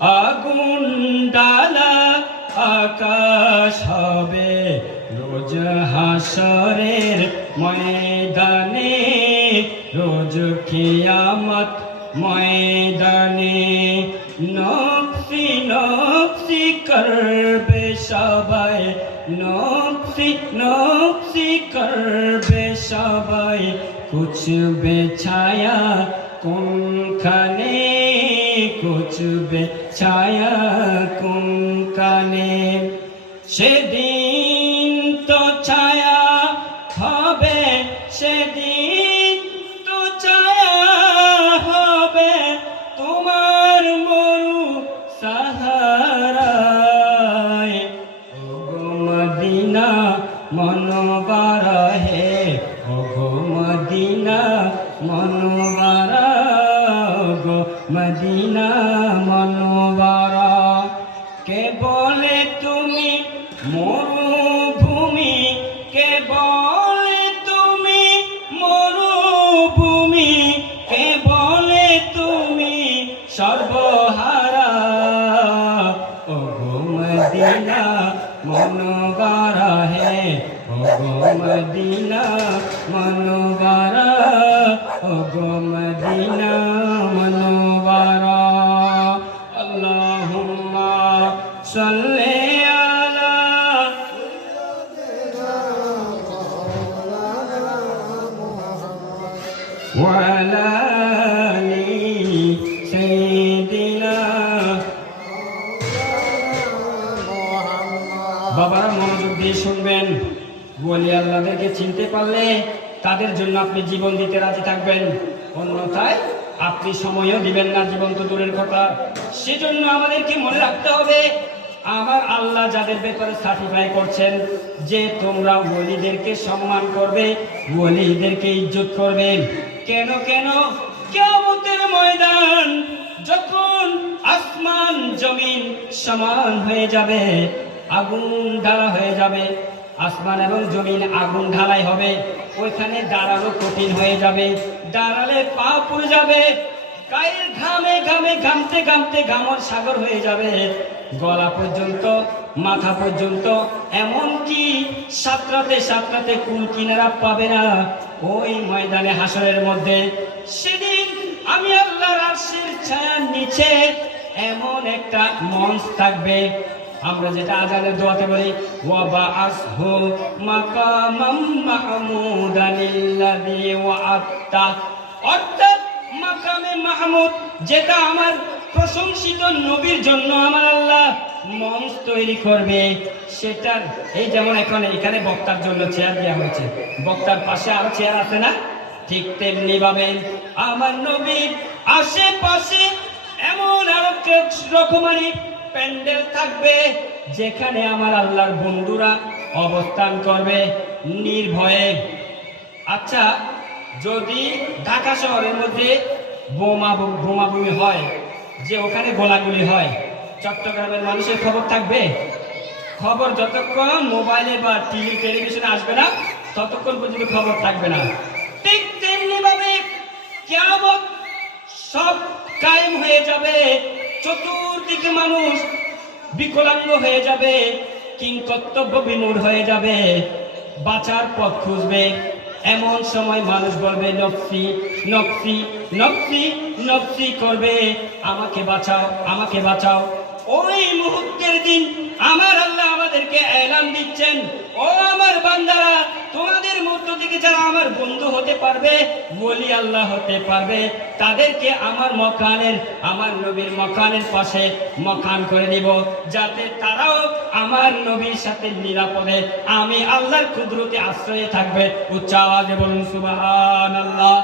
আগুন ডালা আকাশ হবে। রোজ হাসরের ময়দানে, রোজ কিয়ামত ময়দানে। নফসি নফসি করবে সবাই, নফসি নফসি করবে সবাই। কুছ বেছায়া কোনখানে? কুছ বেছায়া কোনখানে সেদিন তো ছায়া হবে, সেদিন তো ছায়া হবে। তোমার মরু সাহারায়। মদিনা, মনোবারা হে। ওগো মদিনা ওগো মদিনা মনোবারা। কে বলে তুমি মরুভূমি? কে বলে তুমি মরুভূমি? কে বলে তুমি সর্বহারা? ওগো মদিনা মনোবারা হে, ওগো মদিনা সাল্লি আলা وعلى آل سيدنا বাবারা মনোযোগ দিয়ে শুনবেন বলি আল্লাহদেরকে চিনতে পারলে তাদের জন্য আপনি জীবন দিতে রাজি থাকবেন অন্যথায় আপনি সময়ও দিবেন না জীবন তো দূরের কথা সেজন্য আমাদেরকে মনে রাখতে হবে আমার আল্লাহ যাদের ব্যাপারে সার্টিফাই করছেন যে তোমরা ওলিদেরকে সম্মান করবে, ওলিদেরকে ইজ্জত করবে। কেন কেন? কেমতের ময়দান যখন আসমান, জমিন সমান হয়ে যাবে, আগুন ঢালা হয়ে যাবে, আসমান এবং জমিন আগুন ঢালাই হবে, ওইখানে দাঁড়ানো কঠিন হয়ে যাবে, দাঁড়ালে পা পড়ে যাবে গায়ের ঘামে ঘামে ঘামতে ঘামতে ঘামর সাগর হয়ে যাবে। গলা পর্যন্ত, মাথা পর্যন্ত এমন কি সাতরাতে সাতরাতে কুল কিনারা পাবে না। ওই ময়দানে হাসরের মধ্যে, সেদিন আমি আল্লাহর আরশের ছায়ার নিচে এমন একটা মঞ্চ থাকবে। আমরা যেটা আজানের দোয়াতে বলি ওয়াবা আসহু মাকামাম মাহমুদানিল্লাযী ওয়াআত্তা অর্থাৎ মাকামে মাহমুদ, যেটা আমার প্রশংসিত নবীর জন্য আমার আল্লাহ মঞ্চ তৈরি করবে, সেটার, এই যেমন এখানে এখানে বক্তার জন্য চেয়ার দেওয়া হয়েছে। বক্তার পাশে আরও চেয়ার আছে না? ঠিক তেমনি ভাবে আমার নবীর আশেপাশে এমন আরও রকমারি প্যান্ডেল থাকবে, যেখানে আমার আল্লাহর বন্ধুরা অবস্থান করবে নির্ভয়ে। আচ্ছা যদি ঢাকা শহরের মধ্যে বোমা বোমাবুমি হয়, যে ওখানে গোলাগুলি হয়, চট্টগ্রামের মানুষের খবর থাকবে? খবর যতক্ষণ মোবাইলে বা টিভি, টেলিভিশনে আসবে না, ততক্ষণ পর্যন্ত খবর থাকবে না। ঠিক তেমনি ভাবে কেমন সব কায়েম হয়ে যাবে, চতুর্দিকে মানুষ বিকলাঙ্গ হয়ে যাবে, কিংকর্তব্য বিমূঢ় হয়ে যাবে, বাঁচার পথ খুঁজবে। এমন সময় মানুষ বলবে, নফসি নফসি নফসি নফসি করবে। আমাকে বাঁচাও আমাকে বাঁচাও। ওই মুহূর্তের দিন আমার আল্লাহ আমাদেরকে এলান দিচ্ছেন। ও আমার বান্দারা, তোমাদের মধ্য থেকে যারা আমার বন্ধু হতে পারবে বলি আল্লাহ হতে পারবে, তাদেরকে আমার মকানের, আমার নবীর মকানের পাশে মকান করে দিব যাতে তারাও আমার নবীর সাথে নিরাপদে আমি আল্লাহর কুদরতে আশ্রয়ে থাকবে। উচ্চ আওয়াজে বলুন সুবাহ আল্লাহ